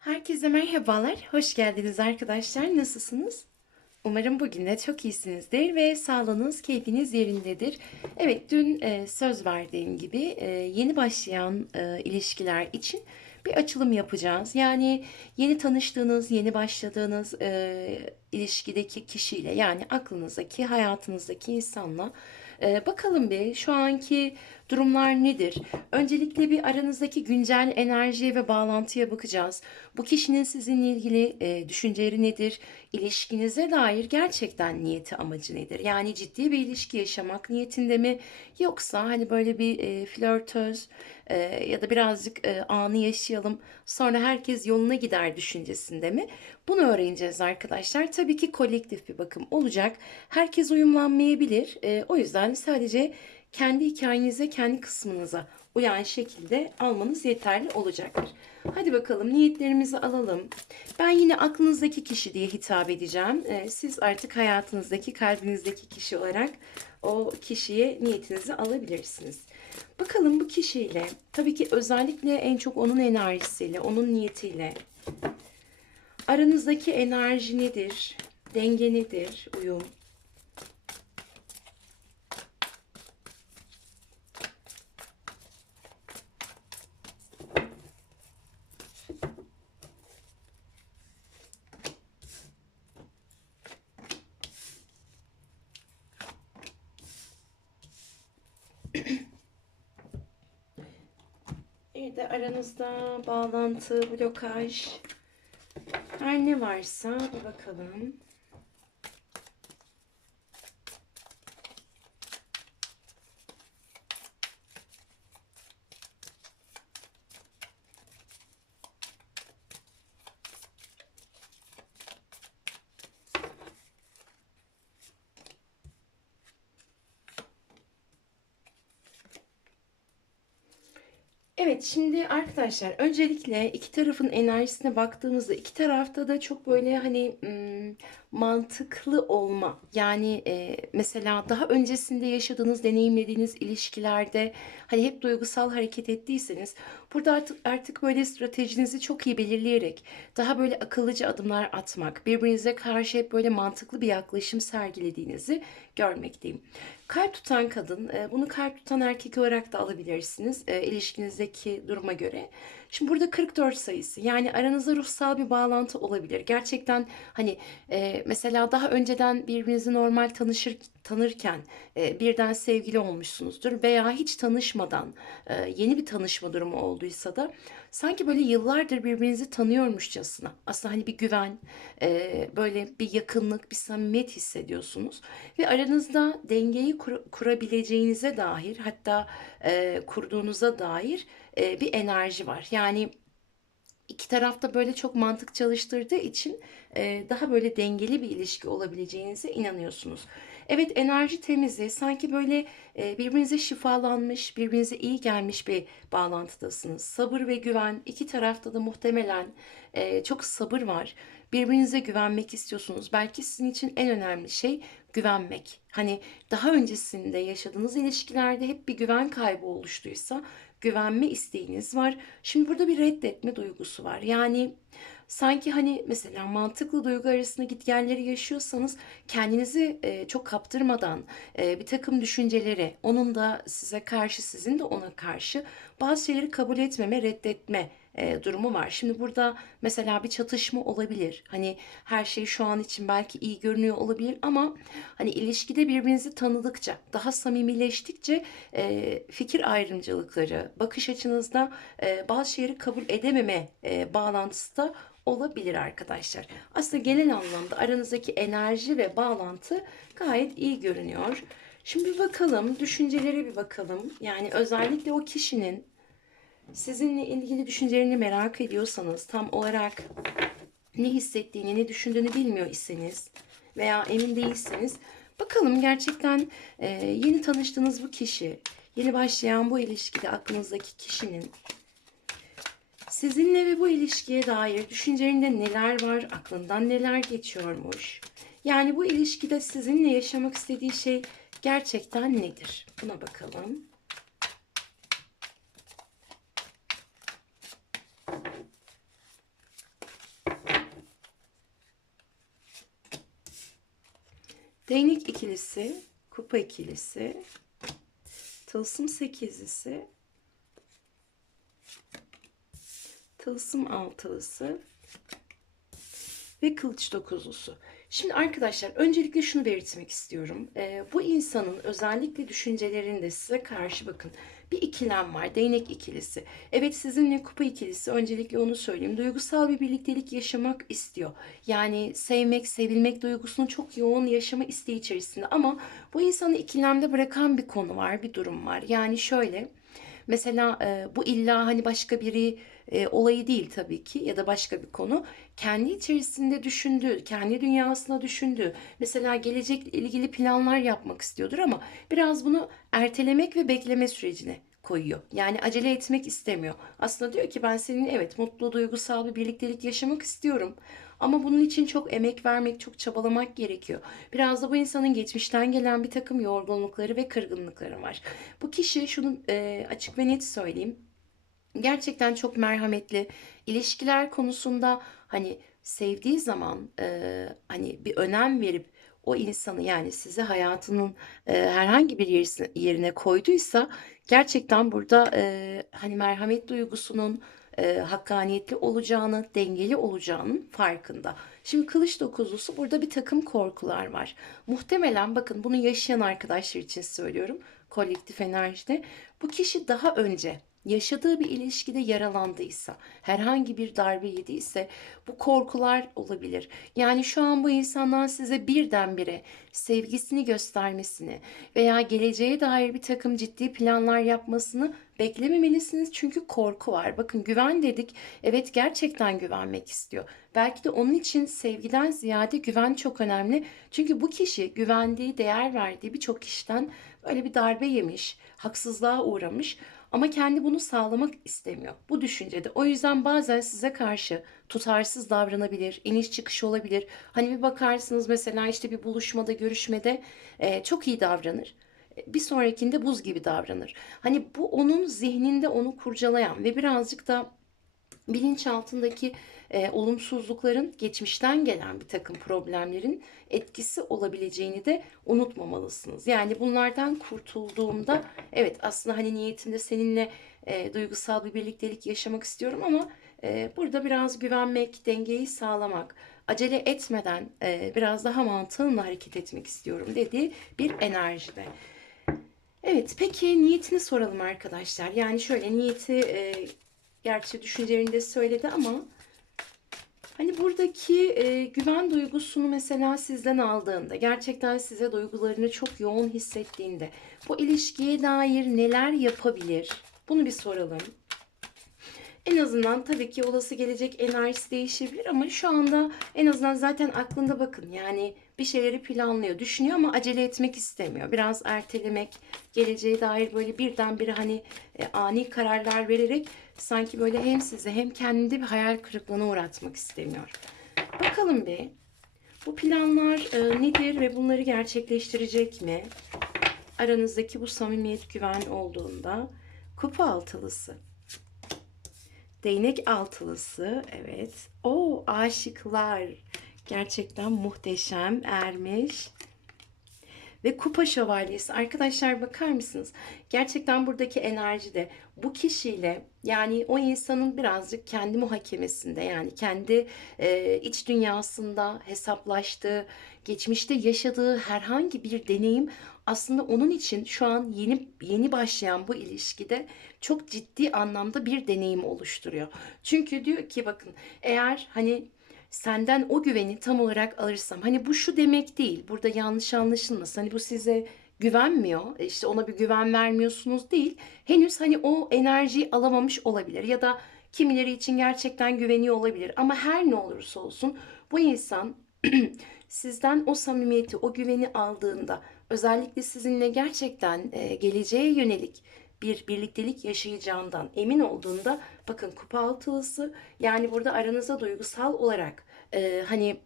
Herkese merhabalar, hoş geldiniz arkadaşlar. Nasılsınız? Umarım bugün de çok iyisinizdir ve sağlığınız, keyfiniz yerindedir. Evet, dün e, söz verdiğim gibi e, yeni başlayan e, ilişkiler için bir açılım yapacağız. Yani yeni tanıştığınız, yeni başladığınız ilişkideki kişiyle yani aklınızdaki, hayatınızdaki insanla bakalım bir şu anki durumlar nedir? Öncelikle bir aranızdaki güncel enerjiye ve bağlantıya bakacağız. Bu kişinin sizinle ilgili e, düşünceleri nedir? İlişkinize dair gerçekten niyeti amacı nedir? Yani ciddi bir ilişki yaşamak niyetinde mi? Yoksa hani böyle bir e, flörtöz e, ya da birazcık e, anı yaşayalım sonra herkes yoluna gider düşüncesinde mi? Bunu öğreneceğiz arkadaşlar. Tabii ki kolektif bir bakım olacak. Herkes uyumlanmayabilir. E, o yüzden sadece kendi hikayenize, kendi kısmınıza uyan şekilde almanız yeterli olacaktır. Hadi bakalım niyetlerimizi alalım. Ben yine aklınızdaki kişi diye hitap edeceğim. Ee, siz artık hayatınızdaki, kalbinizdeki kişi olarak o kişiye niyetinizi alabilirsiniz. Bakalım bu kişiyle, tabii ki özellikle en çok onun enerjisiyle, onun niyetiyle aranızdaki enerji nedir? Denge nedir? Uyum. Aranızda bağlantı, blokaj, her ne varsa bir bakalım. Evet şimdi arkadaşlar öncelikle iki tarafın enerjisine baktığımızda iki tarafta da çok böyle hani mantıklı olma yani e, mesela daha öncesinde yaşadığınız deneyimlediğiniz ilişkilerde hani hep duygusal hareket ettiyseniz burada artık artık böyle stratejinizi çok iyi belirleyerek daha böyle akıllıca adımlar atmak birbirinize karşı hep böyle mantıklı bir yaklaşım sergilediğinizi görmekteyim. Kalp tutan kadın, e, bunu kalp tutan erkek olarak da alabilirsiniz e, ilişkinizdeki duruma göre. Şimdi burada 44 sayısı yani aranızda ruhsal bir bağlantı olabilir. Gerçekten hani e, mesela daha önceden birbirinizi normal tanışır tanırken e, birden sevgili olmuşsunuzdur veya hiç tanışmadan e, yeni bir tanışma durumu olduysa da sanki böyle yıllardır birbirinizi tanıyormuşçasına aslında hani bir güven e, böyle bir yakınlık bir samimiyet hissediyorsunuz ve aranızda dengeyi kur- kurabileceğinize dair hatta e, kurduğunuza dair e, bir enerji var. Yani iki tarafta böyle çok mantık çalıştırdığı için e, daha böyle dengeli bir ilişki olabileceğinize inanıyorsunuz. Evet enerji temizi sanki böyle e, birbirinize şifalanmış, birbirinize iyi gelmiş bir bağlantıdasınız. Sabır ve güven iki tarafta da muhtemelen e, çok sabır var. Birbirinize güvenmek istiyorsunuz. Belki sizin için en önemli şey güvenmek. Hani daha öncesinde yaşadığınız ilişkilerde hep bir güven kaybı oluştuysa güvenme isteğiniz var. Şimdi burada bir reddetme duygusu var. Yani sanki hani mesela mantıklı duygu arasında gitgelleri yaşıyorsanız kendinizi e, çok kaptırmadan e, bir takım düşüncelere, onun da size karşı, sizin de ona karşı bazı şeyleri kabul etmeme, reddetme e, durumu var. Şimdi burada mesela bir çatışma olabilir. Hani her şey şu an için belki iyi görünüyor olabilir ama hani ilişkide birbirinizi tanıdıkça, daha samimileştikçe e, fikir ayrımcılıkları, bakış açınızda e, bazı şeyleri kabul edememe e, bağlantısı da olabilir arkadaşlar. Aslında genel anlamda aranızdaki enerji ve bağlantı gayet iyi görünüyor. Şimdi bir bakalım, düşüncelere bir bakalım. Yani özellikle o kişinin sizinle ilgili düşüncelerini merak ediyorsanız, tam olarak ne hissettiğini, ne düşündüğünü bilmiyor iseniz veya emin değilseniz bakalım gerçekten e, yeni tanıştığınız bu kişi, yeni başlayan bu ilişkide aklınızdaki kişinin Sizinle ve bu ilişkiye dair düşüncelerinde neler var, aklından neler geçiyormuş. Yani bu ilişkide sizinle yaşamak istediği şey gerçekten nedir? Buna bakalım. Değnek ikilisi, kupa ikilisi, tılsım sekizlisi tılsım altılısı ve kılıç dokuzlusu. Şimdi arkadaşlar öncelikle şunu belirtmek istiyorum. Ee, bu insanın özellikle düşüncelerinde size karşı bakın bir ikilem var. Değnek ikilisi. Evet sizinle kupa ikilisi öncelikle onu söyleyeyim. Duygusal bir birliktelik yaşamak istiyor. Yani sevmek, sevilmek duygusunu çok yoğun yaşama isteği içerisinde. Ama bu insanı ikilemde bırakan bir konu var, bir durum var. Yani şöyle Mesela e, bu illa hani başka biri e, olayı değil tabii ki ya da başka bir konu. Kendi içerisinde düşündüğü, kendi dünyasına düşündüğü, mesela gelecekle ilgili planlar yapmak istiyordur ama biraz bunu ertelemek ve bekleme sürecine koyuyor. Yani acele etmek istemiyor. Aslında diyor ki ben seninle evet mutlu, duygusal bir birliktelik yaşamak istiyorum. Ama bunun için çok emek vermek, çok çabalamak gerekiyor. Biraz da bu insanın geçmişten gelen bir takım yorgunlukları ve kırgınlıkları var. Bu kişi şunu e, açık ve net söyleyeyim. Gerçekten çok merhametli. İlişkiler konusunda hani sevdiği zaman e, hani bir önem verip o insanı yani sizi hayatının e, herhangi bir yerisine- yerine koyduysa gerçekten burada e, hani merhamet duygusunun e, hakkaniyetli olacağını, dengeli olacağının farkında. Şimdi kılıç dokuzlusu burada bir takım korkular var. Muhtemelen bakın bunu yaşayan arkadaşlar için söylüyorum kolektif enerjide. Bu kişi daha önce yaşadığı bir ilişkide yaralandıysa, herhangi bir darbe yediyse bu korkular olabilir. Yani şu an bu insandan size birdenbire sevgisini göstermesini veya geleceğe dair bir takım ciddi planlar yapmasını beklememelisiniz çünkü korku var. Bakın güven dedik. Evet gerçekten güvenmek istiyor. Belki de onun için sevgiden ziyade güven çok önemli. Çünkü bu kişi güvendiği, değer verdiği birçok kişiden böyle bir darbe yemiş, haksızlığa uğramış. Ama kendi bunu sağlamak istemiyor. Bu düşüncede. O yüzden bazen size karşı tutarsız davranabilir, iniş çıkış olabilir. Hani bir bakarsınız mesela işte bir buluşmada, görüşmede e, çok iyi davranır. E, Bir sonrakinde buz gibi davranır. Hani bu onun zihninde onu kurcalayan ve birazcık da bilinçaltındaki e, olumsuzlukların geçmişten gelen bir takım problemlerin etkisi olabileceğini de unutmamalısınız. Yani bunlardan kurtulduğumda evet aslında hani niyetimde seninle e, duygusal bir birliktelik yaşamak istiyorum ama e, burada biraz güvenmek, dengeyi sağlamak, acele etmeden e, biraz daha mantığımla hareket etmek istiyorum dediği bir enerjide. Evet, peki niyetini soralım arkadaşlar. Yani şöyle niyeti e, gerçi düşüncelerinde söyledi ama hani buradaki e, güven duygusunu mesela sizden aldığında, gerçekten size duygularını çok yoğun hissettiğinde bu ilişkiye dair neler yapabilir? Bunu bir soralım. En azından tabii ki olası gelecek enerjisi değişebilir ama şu anda en azından zaten aklında bakın yani bir şeyleri planlıyor, düşünüyor ama acele etmek istemiyor. Biraz ertelemek, geleceğe dair böyle birdenbire hani e, ani kararlar vererek sanki böyle hem sizi hem kendini bir hayal kırıklığına uğratmak istemiyor. Bakalım bir bu planlar e, nedir ve bunları gerçekleştirecek mi? Aranızdaki bu samimiyet güven olduğunda kupa altılısı. Değnek altılısı. Evet. O aşıklar. Gerçekten muhteşem ermiş. Ve kupa şövalyesi. Arkadaşlar bakar mısınız? Gerçekten buradaki enerjide bu kişiyle yani o insanın birazcık kendi muhakemesinde yani kendi e, iç dünyasında hesaplaştığı, geçmişte yaşadığı herhangi bir deneyim aslında onun için şu an yeni yeni başlayan bu ilişkide çok ciddi anlamda bir deneyim oluşturuyor. Çünkü diyor ki bakın eğer hani senden o güveni tam olarak alırsam hani bu şu demek değil burada yanlış anlaşılmasın hani bu size güvenmiyor e, işte ona bir güven vermiyorsunuz değil. Henüz hani o enerjiyi alamamış olabilir ya da kimileri için gerçekten güveniyor olabilir. Ama her ne olursa olsun bu insan sizden o samimiyeti o güveni aldığında özellikle sizinle gerçekten e, geleceğe yönelik bir birliktelik yaşayacağından emin olduğunda bakın kupa altılısı yani burada aranıza duygusal olarak e, hani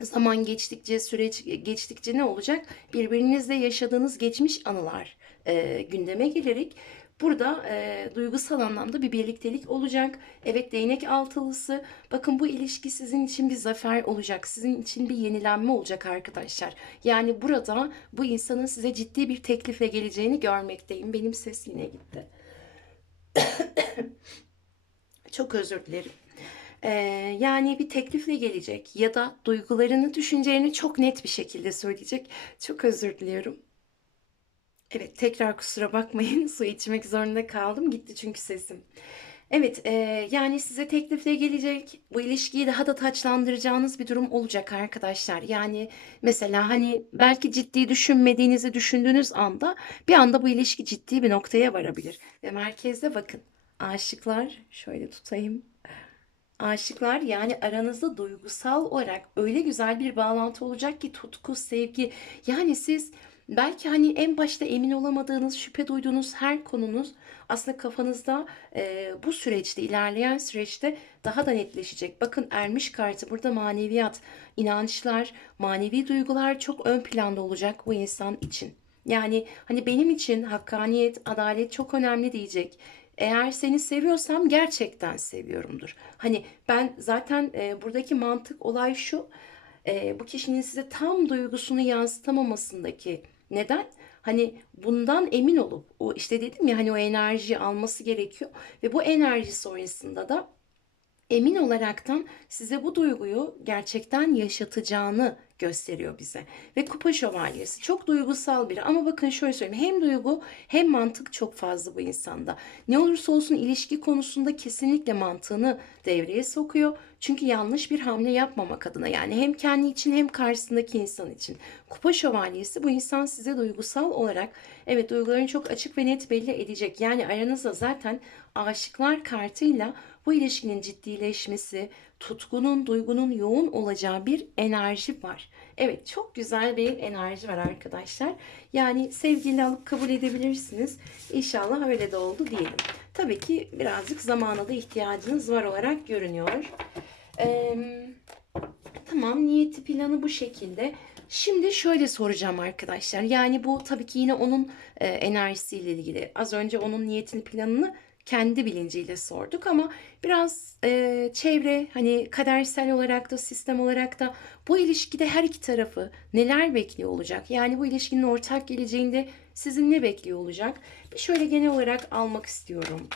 zaman geçtikçe süreç geçtikçe ne olacak? Birbirinizle yaşadığınız geçmiş anılar e, gündeme gelerek Burada e, duygusal anlamda bir birliktelik olacak. Evet değnek altılısı. Bakın bu ilişki sizin için bir zafer olacak. Sizin için bir yenilenme olacak arkadaşlar. Yani burada bu insanın size ciddi bir teklifle geleceğini görmekteyim. Benim ses yine gitti. Çok özür dilerim. Ee, yani bir teklifle gelecek ya da duygularını, düşüncelerini çok net bir şekilde söyleyecek. Çok özür diliyorum. Evet, tekrar kusura bakmayın. Su içmek zorunda kaldım. Gitti çünkü sesim. Evet, e, yani size teklifle gelecek. Bu ilişkiyi daha da taçlandıracağınız bir durum olacak arkadaşlar. Yani mesela hani belki ciddi düşünmediğinizi düşündüğünüz anda bir anda bu ilişki ciddi bir noktaya varabilir. Ve merkezde bakın. Aşıklar, şöyle tutayım. Aşıklar yani aranızda duygusal olarak öyle güzel bir bağlantı olacak ki tutku, sevgi. Yani siz belki hani en başta emin olamadığınız, şüphe duyduğunuz her konunuz aslında kafanızda e, bu süreçte, ilerleyen süreçte daha da netleşecek. Bakın ermiş kartı burada maneviyat, inançlar, manevi duygular çok ön planda olacak bu insan için. Yani hani benim için hakkaniyet, adalet çok önemli diyecek. Eğer seni seviyorsam gerçekten seviyorumdur. Hani ben zaten e, buradaki mantık olay şu. e, bu kişinin size tam duygusunu yansıtamamasındaki neden? Hani bundan emin olup o işte dedim ya hani o enerjiyi alması gerekiyor ve bu enerji sonrasında da emin olaraktan size bu duyguyu gerçekten yaşatacağını gösteriyor bize. Ve kupa şövalyesi çok duygusal biri ama bakın şöyle söyleyeyim hem duygu hem mantık çok fazla bu insanda. Ne olursa olsun ilişki konusunda kesinlikle mantığını devreye sokuyor. Çünkü yanlış bir hamle yapmamak adına yani hem kendi için hem karşısındaki insan için. Kupa şövalyesi bu insan size duygusal olarak evet duygularını çok açık ve net belli edecek. Yani aranızda zaten aşıklar kartıyla bu ilişkinin ciddileşmesi, tutkunun, duygunun yoğun olacağı bir enerji var. Evet çok güzel bir enerji var arkadaşlar. Yani sevgiyle alıp kabul edebilirsiniz. İnşallah öyle de oldu diyelim. Tabii ki birazcık zamana da ihtiyacınız var olarak görünüyor. Ee, tamam niyeti planı bu şekilde. Şimdi şöyle soracağım arkadaşlar. Yani bu tabii ki yine onun e, enerjisiyle ilgili. Az önce onun niyetini planını kendi bilinciyle sorduk ama biraz e, çevre hani kadersel olarak da sistem olarak da bu ilişkide her iki tarafı neler bekliyor olacak? Yani bu ilişkinin ortak geleceğinde sizin ne bekliyor olacak? Bir şöyle genel olarak almak istiyorum.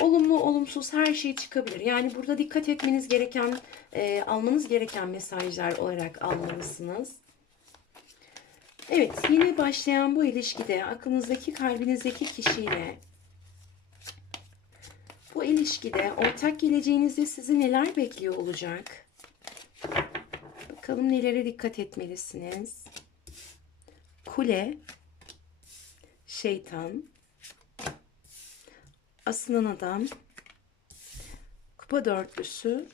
Olumlu, olumsuz her şey çıkabilir. Yani burada dikkat etmeniz gereken, e, almanız gereken mesajlar olarak almalısınız. Evet, yeni başlayan bu ilişkide aklınızdaki, kalbinizdeki kişiyle bu ilişkide ortak geleceğinizde sizi neler bekliyor olacak? Bakalım nelere dikkat etmelisiniz. Kule, şeytan, asılan adam, kupa dörtlüsü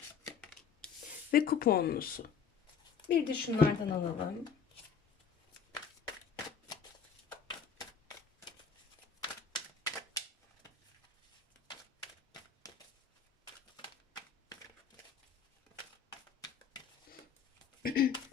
ve kupa onlusu. Bir de şunlardan alalım. Mm-hmm.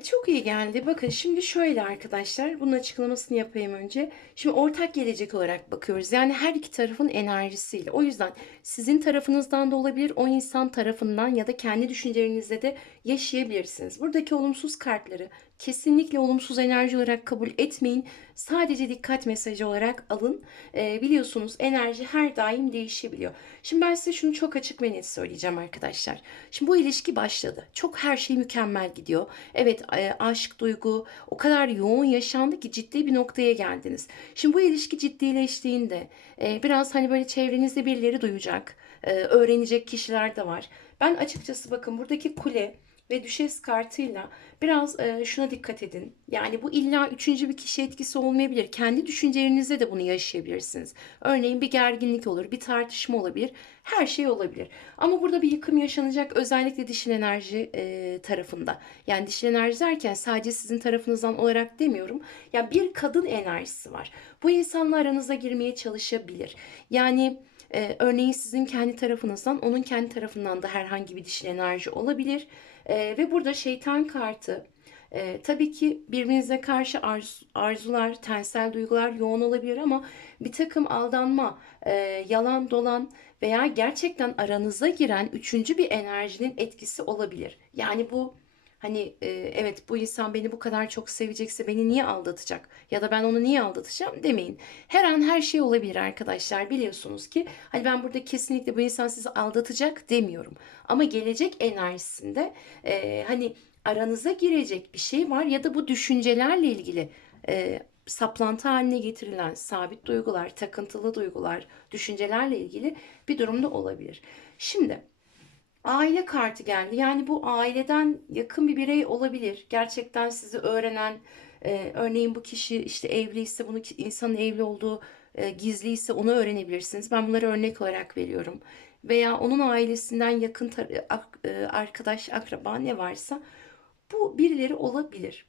Evet çok iyi geldi. Bakın şimdi şöyle arkadaşlar bunun açıklamasını yapayım önce. Şimdi ortak gelecek olarak bakıyoruz. Yani her iki tarafın enerjisiyle. O yüzden sizin tarafınızdan da olabilir o insan tarafından ya da kendi düşüncelerinizle de yaşayabilirsiniz. Buradaki olumsuz kartları kesinlikle olumsuz enerji olarak kabul etmeyin. Sadece dikkat mesajı olarak alın. Ee, biliyorsunuz enerji her daim değişebiliyor. Şimdi ben size şunu çok açık ve net söyleyeceğim arkadaşlar. Şimdi bu ilişki başladı. Çok her şey mükemmel gidiyor. Evet e, aşk, duygu o kadar yoğun yaşandı ki ciddi bir noktaya geldiniz. Şimdi bu ilişki ciddileştiğinde e, biraz hani böyle çevrenizde birileri duyacak, e, öğrenecek kişiler de var. Ben açıkçası bakın buradaki kule ve düşes kartıyla biraz e, şuna dikkat edin. Yani bu illa üçüncü bir kişi etkisi olmayabilir. Kendi düşüncelerinizde de bunu yaşayabilirsiniz. Örneğin bir gerginlik olur, bir tartışma olabilir. Her şey olabilir. Ama burada bir yıkım yaşanacak özellikle dişil enerji e, tarafında. Yani dişil enerji derken sadece sizin tarafınızdan olarak demiyorum. Yani bir kadın enerjisi var. Bu insanla aranıza girmeye çalışabilir. Yani ee, örneğin sizin kendi tarafınızdan, onun kendi tarafından da herhangi bir dişil enerji olabilir. Ee, ve burada şeytan kartı, e, tabii ki birbirinize karşı arz, arzular, tensel duygular yoğun olabilir ama bir takım aldanma, e, yalan dolan veya gerçekten aranıza giren üçüncü bir enerjinin etkisi olabilir. Yani bu Hani e, evet bu insan beni bu kadar çok sevecekse beni niye aldatacak? Ya da ben onu niye aldatacağım demeyin. Her an her şey olabilir arkadaşlar. Biliyorsunuz ki hani ben burada kesinlikle bu insan sizi aldatacak demiyorum. Ama gelecek enerjisinde e, hani aranıza girecek bir şey var ya da bu düşüncelerle ilgili e, saplantı haline getirilen sabit duygular, takıntılı duygular, düşüncelerle ilgili bir durumda olabilir. Şimdi Aile kartı geldi. Yani bu aileden yakın bir birey olabilir. Gerçekten sizi öğrenen, e, örneğin bu kişi işte evliyse, bunu insanın evli olduğu e, gizliyse onu öğrenebilirsiniz. Ben bunları örnek olarak veriyorum. Veya onun ailesinden yakın e, arkadaş, akraba ne varsa bu birileri olabilir.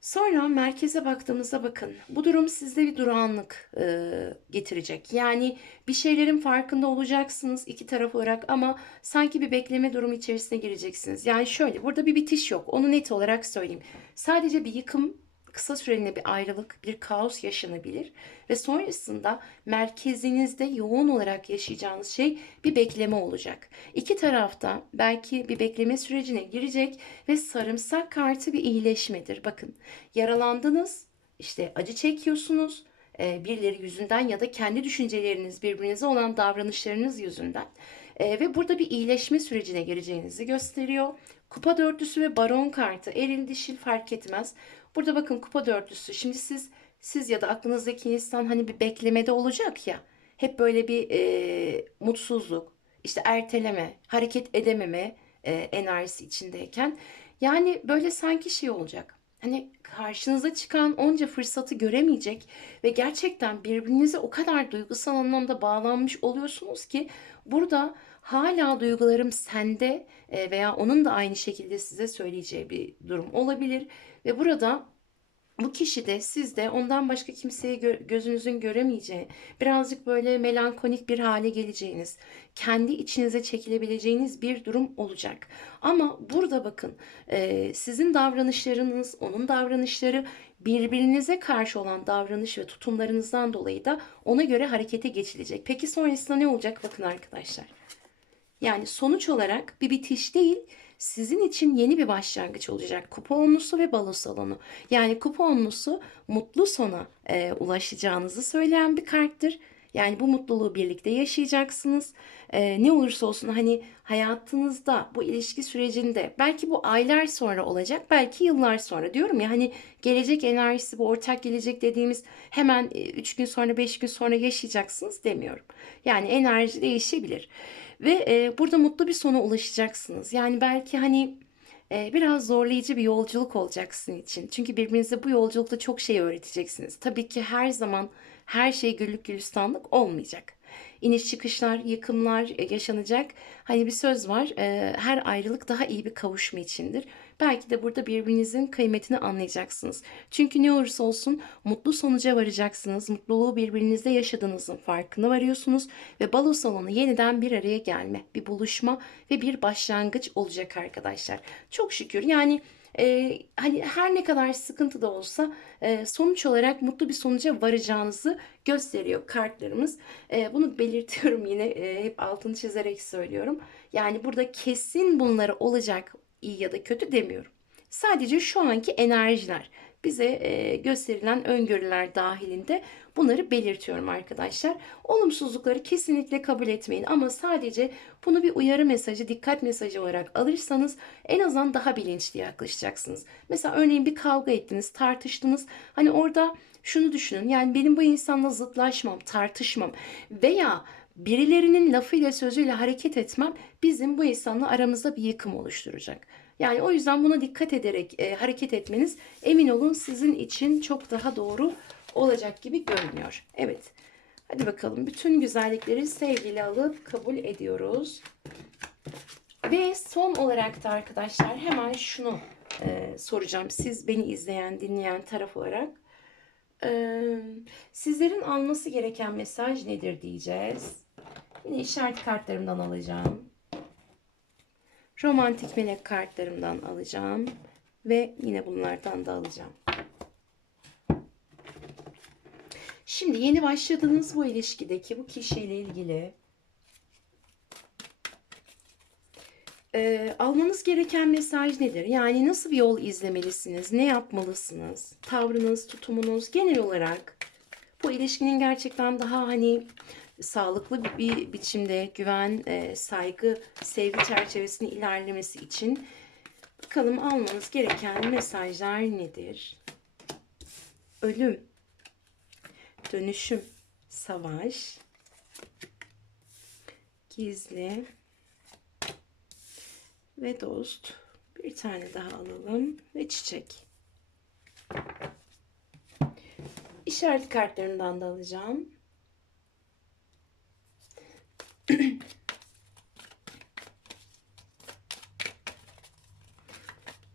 Sonra merkeze baktığımızda bakın bu durum sizde bir durağanlık e, getirecek. Yani bir şeylerin farkında olacaksınız iki taraf olarak ama sanki bir bekleme durumu içerisine gireceksiniz. Yani şöyle burada bir bitiş yok onu net olarak söyleyeyim. Sadece bir yıkım kısa süreliğine bir ayrılık, bir kaos yaşanabilir ve sonrasında merkezinizde yoğun olarak yaşayacağınız şey bir bekleme olacak. İki tarafta belki bir bekleme sürecine girecek ve sarımsak kartı bir iyileşmedir. Bakın yaralandınız, işte acı çekiyorsunuz, e, birileri yüzünden ya da kendi düşünceleriniz, birbirinize olan davranışlarınız yüzünden. E, ve burada bir iyileşme sürecine gireceğinizi gösteriyor. Kupa dörtlüsü ve baron kartı eril dişil fark etmez. Burada bakın kupa dörtlüsü. Şimdi siz siz ya da aklınızdaki insan hani bir beklemede olacak ya. Hep böyle bir e, mutsuzluk, işte erteleme, hareket edememe e, enerjisi içindeyken. Yani böyle sanki şey olacak. Hani karşınıza çıkan onca fırsatı göremeyecek ve gerçekten birbirinize o kadar duygusal anlamda bağlanmış oluyorsunuz ki burada hala duygularım sende e, veya onun da aynı şekilde size söyleyeceği bir durum olabilir ve burada bu kişi de siz de ondan başka kimseyi gö- gözünüzün göremeyeceği, birazcık böyle melankolik bir hale geleceğiniz, kendi içinize çekilebileceğiniz bir durum olacak. Ama burada bakın e, sizin davranışlarınız, onun davranışları birbirinize karşı olan davranış ve tutumlarınızdan dolayı da ona göre harekete geçilecek. Peki sonrasında ne olacak? Bakın arkadaşlar. Yani sonuç olarak bir bitiş değil, sizin için yeni bir başlangıç olacak. Kupa onlusu ve balo salonu. Yani kupa onlusu mutlu sona e, ulaşacağınızı söyleyen bir karttır. Yani bu mutluluğu birlikte yaşayacaksınız. Ee, ne olursa olsun hani hayatınızda bu ilişki sürecinde belki bu aylar sonra olacak belki yıllar sonra diyorum ya hani gelecek enerjisi bu ortak gelecek dediğimiz hemen 3 gün sonra 5 gün sonra yaşayacaksınız demiyorum. Yani enerji değişebilir. Ve e, burada mutlu bir sona ulaşacaksınız. Yani belki hani e, biraz zorlayıcı bir yolculuk olacak sizin için. Çünkü birbirinize bu yolculukta çok şey öğreteceksiniz. Tabii ki her zaman her şey güllük gülistanlık olmayacak. İniş çıkışlar, yıkımlar e, yaşanacak. Hani bir söz var, e, her ayrılık daha iyi bir kavuşma içindir. Belki de burada birbirinizin kıymetini anlayacaksınız. Çünkü ne olursa olsun mutlu sonuca varacaksınız. Mutluluğu birbirinizde yaşadığınızın farkına varıyorsunuz ve balo salonu yeniden bir araya gelme, bir buluşma ve bir başlangıç olacak arkadaşlar. Çok şükür yani e, hani her ne kadar sıkıntı da olsa e, sonuç olarak mutlu bir sonuca varacağınızı gösteriyor kartlarımız. E, bunu belirtiyorum yine e, hep altını çizerek söylüyorum. Yani burada kesin bunları olacak iyi ya da kötü demiyorum. Sadece şu anki enerjiler bize e, gösterilen öngörüler dahilinde bunları belirtiyorum arkadaşlar. Olumsuzlukları kesinlikle kabul etmeyin ama sadece bunu bir uyarı mesajı, dikkat mesajı olarak alırsanız en azından daha bilinçli yaklaşacaksınız. Mesela örneğin bir kavga ettiniz, tartıştınız. Hani orada şunu düşünün. Yani benim bu insanla zıtlaşmam, tartışmam veya birilerinin lafıyla sözüyle hareket etmem bizim bu insanla aramızda bir yıkım oluşturacak. Yani o yüzden buna dikkat ederek e, hareket etmeniz emin olun sizin için çok daha doğru olacak gibi görünüyor. Evet. Hadi bakalım bütün güzellikleri sevgiyle alıp kabul ediyoruz. Ve son olarak da arkadaşlar hemen şunu e, soracağım. Siz beni izleyen, dinleyen taraf olarak. E, sizlerin alması gereken mesaj nedir diyeceğiz. Yine işaret kartlarımdan alacağım. Romantik melek kartlarımdan alacağım. Ve yine bunlardan da alacağım. Şimdi yeni başladığınız bu ilişkideki bu kişiyle ilgili e, almanız gereken mesaj nedir? Yani nasıl bir yol izlemelisiniz? Ne yapmalısınız? Tavrınız, tutumunuz genel olarak bu ilişkinin gerçekten daha hani sağlıklı bir, biçimde güven, e, saygı, sevgi çerçevesinde ilerlemesi için bakalım almanız gereken mesajlar nedir? Ölüm, dönüşüm, savaş, gizli ve dost. Bir tane daha alalım ve çiçek. İşaret kartlarından da alacağım.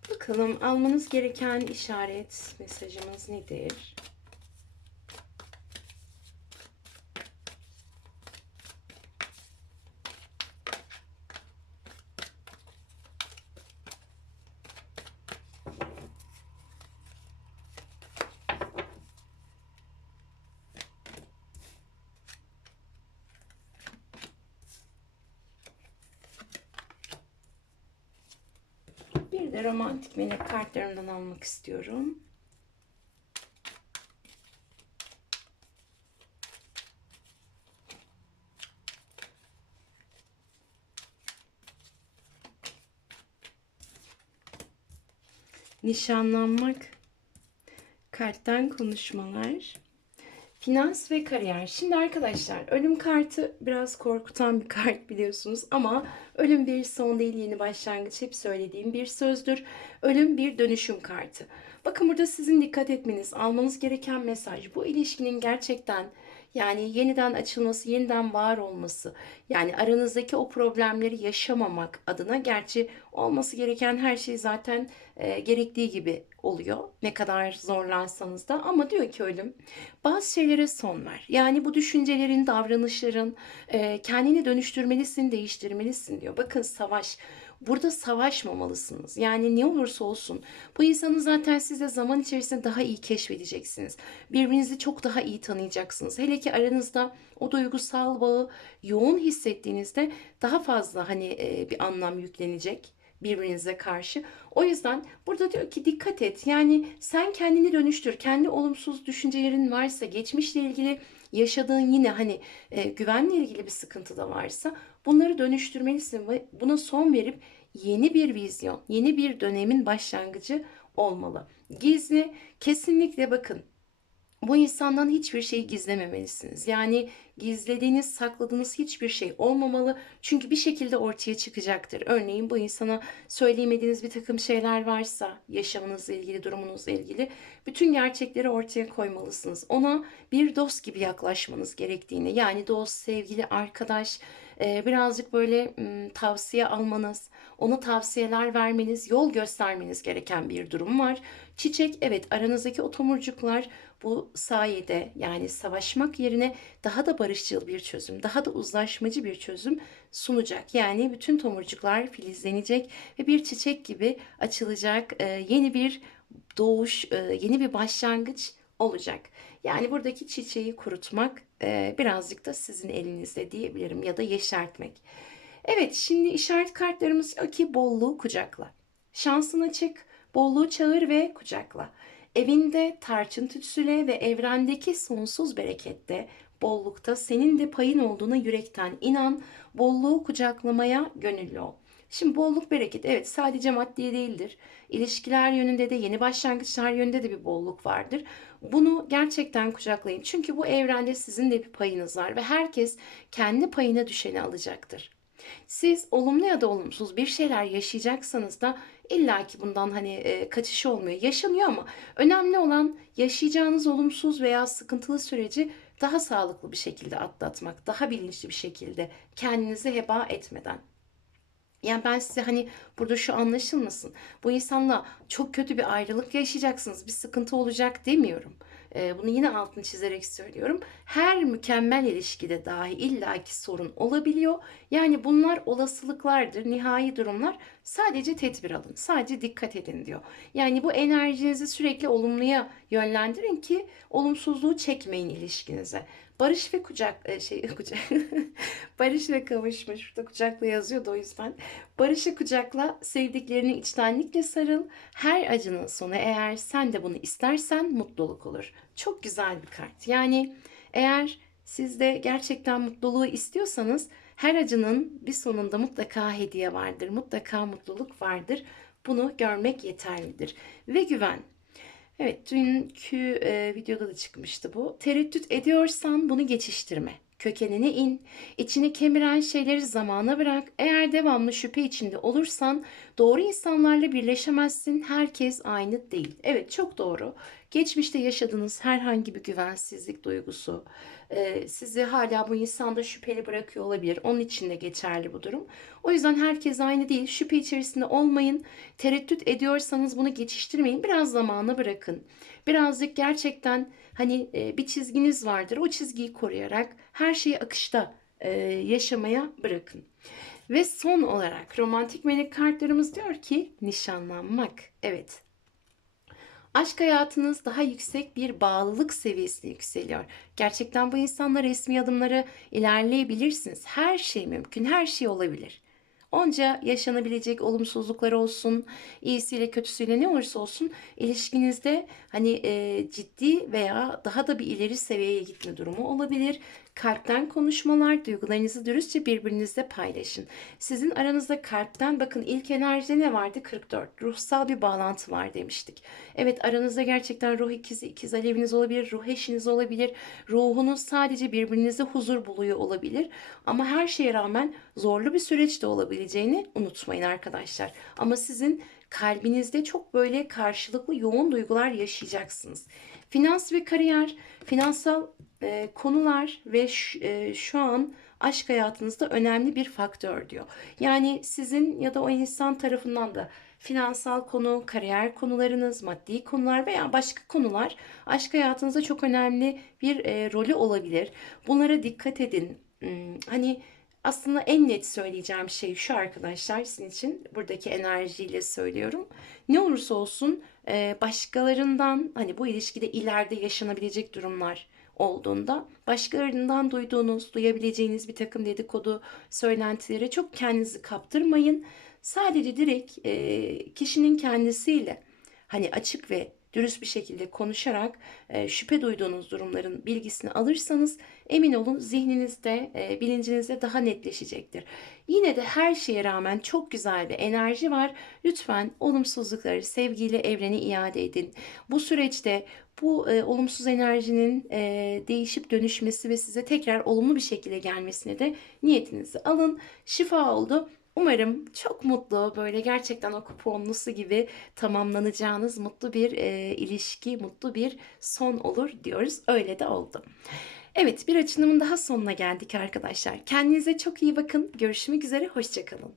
Bakalım almanız gereken işaret mesajımız nedir? De romantik melek kartlarından almak istiyorum. Nişanlanmak, kalpten konuşmalar, finans ve kariyer. Şimdi arkadaşlar ölüm kartı biraz korkutan bir kart biliyorsunuz ama ölüm bir son değil yeni başlangıç hep söylediğim bir sözdür. Ölüm bir dönüşüm kartı. Bakın burada sizin dikkat etmeniz, almanız gereken mesaj bu ilişkinin gerçekten yani yeniden açılması, yeniden var olması, yani aranızdaki o problemleri yaşamamak adına gerçi olması gereken her şey zaten e, gerektiği gibi oluyor. Ne kadar zorlansanız da ama diyor ki ölüm bazı şeylere son ver. Yani bu düşüncelerin, davranışların e, kendini dönüştürmelisin, değiştirmelisin diyor. Bakın savaş Burada savaşmamalısınız. Yani ne olursa olsun bu insanı zaten size zaman içerisinde daha iyi keşfedeceksiniz. Birbirinizi çok daha iyi tanıyacaksınız. Hele ki aranızda o duygusal bağı yoğun hissettiğinizde daha fazla hani e, bir anlam yüklenecek birbirinize karşı. O yüzden burada diyor ki dikkat et. Yani sen kendini dönüştür. Kendi olumsuz düşüncelerin varsa, geçmişle ilgili yaşadığın yine hani e, güvenle ilgili bir sıkıntı da varsa bunları dönüştürmelisin ve buna son verip yeni bir vizyon, yeni bir dönemin başlangıcı olmalı. Gizli kesinlikle bakın bu insandan hiçbir şey gizlememelisiniz. Yani gizlediğiniz, sakladığınız hiçbir şey olmamalı. Çünkü bir şekilde ortaya çıkacaktır. Örneğin bu insana söyleyemediğiniz bir takım şeyler varsa, yaşamınızla ilgili, durumunuzla ilgili bütün gerçekleri ortaya koymalısınız. Ona bir dost gibi yaklaşmanız gerektiğini, yani dost, sevgili, arkadaş, birazcık böyle tavsiye almanız, ona tavsiyeler vermeniz, yol göstermeniz gereken bir durum var. Çiçek evet aranızdaki o tomurcuklar bu sayede yani savaşmak yerine daha da barışçıl bir çözüm, daha da uzlaşmacı bir çözüm sunacak. Yani bütün tomurcuklar filizlenecek ve bir çiçek gibi açılacak yeni bir doğuş, yeni bir başlangıç olacak. Yani buradaki çiçeği kurutmak birazcık da sizin elinizde diyebilirim ya da yeşertmek. Evet şimdi işaret kartlarımız ki bolluğu kucakla. Şansın açık, bolluğu çağır ve kucakla. Evinde tarçın tütsüle ve evrendeki sonsuz berekette, bollukta senin de payın olduğuna yürekten inan, bolluğu kucaklamaya gönüllü ol. Şimdi bolluk bereket evet sadece maddi değildir. İlişkiler yönünde de yeni başlangıçlar yönünde de bir bolluk vardır. Bunu gerçekten kucaklayın. Çünkü bu evrende sizin de bir payınız var ve herkes kendi payına düşeni alacaktır. Siz olumlu ya da olumsuz bir şeyler yaşayacaksanız da İlla ki bundan hani e, kaçış olmuyor. Yaşanıyor ama önemli olan yaşayacağınız olumsuz veya sıkıntılı süreci daha sağlıklı bir şekilde atlatmak, daha bilinçli bir şekilde kendinizi heba etmeden. Yani ben size hani burada şu anlaşılmasın. Bu insanla çok kötü bir ayrılık yaşayacaksınız, bir sıkıntı olacak demiyorum. Ee, bunu yine altını çizerek söylüyorum. Her mükemmel ilişkide dahi illaki sorun olabiliyor. Yani bunlar olasılıklardır, nihai durumlar. Sadece tedbir alın, sadece dikkat edin diyor. Yani bu enerjinizi sürekli olumluya yönlendirin ki olumsuzluğu çekmeyin ilişkinize. Barış ve kucak e, şey kucak barış ve kavuşma şurada kucakla yazıyordu o yüzden. Barışı kucakla sevdiklerini içtenlikle sarıl. Her acının sonu eğer sen de bunu istersen mutluluk olur. Çok güzel bir kart. Yani eğer siz de gerçekten mutluluğu istiyorsanız her acının bir sonunda mutlaka hediye vardır. Mutlaka mutluluk vardır. Bunu görmek yeterlidir. Ve güven. Evet, dünkü e, videoda da çıkmıştı bu. Tereddüt ediyorsan bunu geçiştirme. Kökenine in. İçini kemiren şeyleri zamana bırak. Eğer devamlı şüphe içinde olursan doğru insanlarla birleşemezsin. Herkes aynı değil. Evet, çok doğru. Geçmişte yaşadığınız herhangi bir güvensizlik duygusu sizi hala bu insanda şüpheli bırakıyor olabilir. Onun için de geçerli bu durum. O yüzden herkes aynı değil. Şüphe içerisinde olmayın. Tereddüt ediyorsanız bunu geçiştirmeyin. Biraz zamana bırakın. Birazcık gerçekten hani bir çizginiz vardır. O çizgiyi koruyarak her şeyi akışta yaşamaya bırakın. Ve son olarak romantik melek kartlarımız diyor ki nişanlanmak. Evet. Aşk hayatınız daha yüksek bir bağlılık seviyesine yükseliyor. Gerçekten bu insanla resmi adımları ilerleyebilirsiniz. Her şey mümkün, her şey olabilir. Onca yaşanabilecek olumsuzluklar olsun, iyisiyle kötüsüyle ne olursa olsun ilişkinizde hani e, ciddi veya daha da bir ileri seviyeye gitme durumu olabilir. Kalpten konuşmalar, duygularınızı dürüstçe birbirinizle paylaşın. Sizin aranızda kalpten bakın ilk enerjide ne vardı? 44. Ruhsal bir bağlantı var demiştik. Evet aranızda gerçekten ruh ikizi, ikiz aleviniz olabilir, ruh eşiniz olabilir. Ruhunuz sadece birbirinizde huzur buluyor olabilir. Ama her şeye rağmen zorlu bir süreç de olabileceğini unutmayın arkadaşlar. Ama sizin kalbinizde çok böyle karşılıklı yoğun duygular yaşayacaksınız. Finans ve kariyer, finansal e, konular ve ş- e, şu an aşk hayatınızda önemli bir faktör diyor. Yani sizin ya da o insan tarafından da finansal konu, kariyer konularınız, maddi konular veya başka konular aşk hayatınızda çok önemli bir e, rolü olabilir. Bunlara dikkat edin. Hmm, Hani aslında en net söyleyeceğim şey şu arkadaşlar sizin için buradaki enerjiyle söylüyorum. Ne olursa olsun başkalarından hani bu ilişkide ileride yaşanabilecek durumlar olduğunda başkalarından duyduğunuz, duyabileceğiniz bir takım dedikodu söylentilere çok kendinizi kaptırmayın. Sadece direkt e, kişinin kendisiyle hani açık ve dürüst bir şekilde konuşarak e, şüphe duyduğunuz durumların bilgisini alırsanız emin olun zihninizde, e, bilincinizde daha netleşecektir. Yine de her şeye rağmen çok güzel bir enerji var. Lütfen olumsuzlukları sevgiyle evrene iade edin. Bu süreçte bu e, olumsuz enerjinin e, değişip dönüşmesi ve size tekrar olumlu bir şekilde gelmesine de niyetinizi alın. Şifa oldu. Umarım çok mutlu, böyle gerçekten o kuponlusu gibi tamamlanacağınız mutlu bir e, ilişki, mutlu bir son olur diyoruz. Öyle de oldu. Evet, bir açılımın daha sonuna geldik arkadaşlar. Kendinize çok iyi bakın. Görüşmek üzere, hoşçakalın.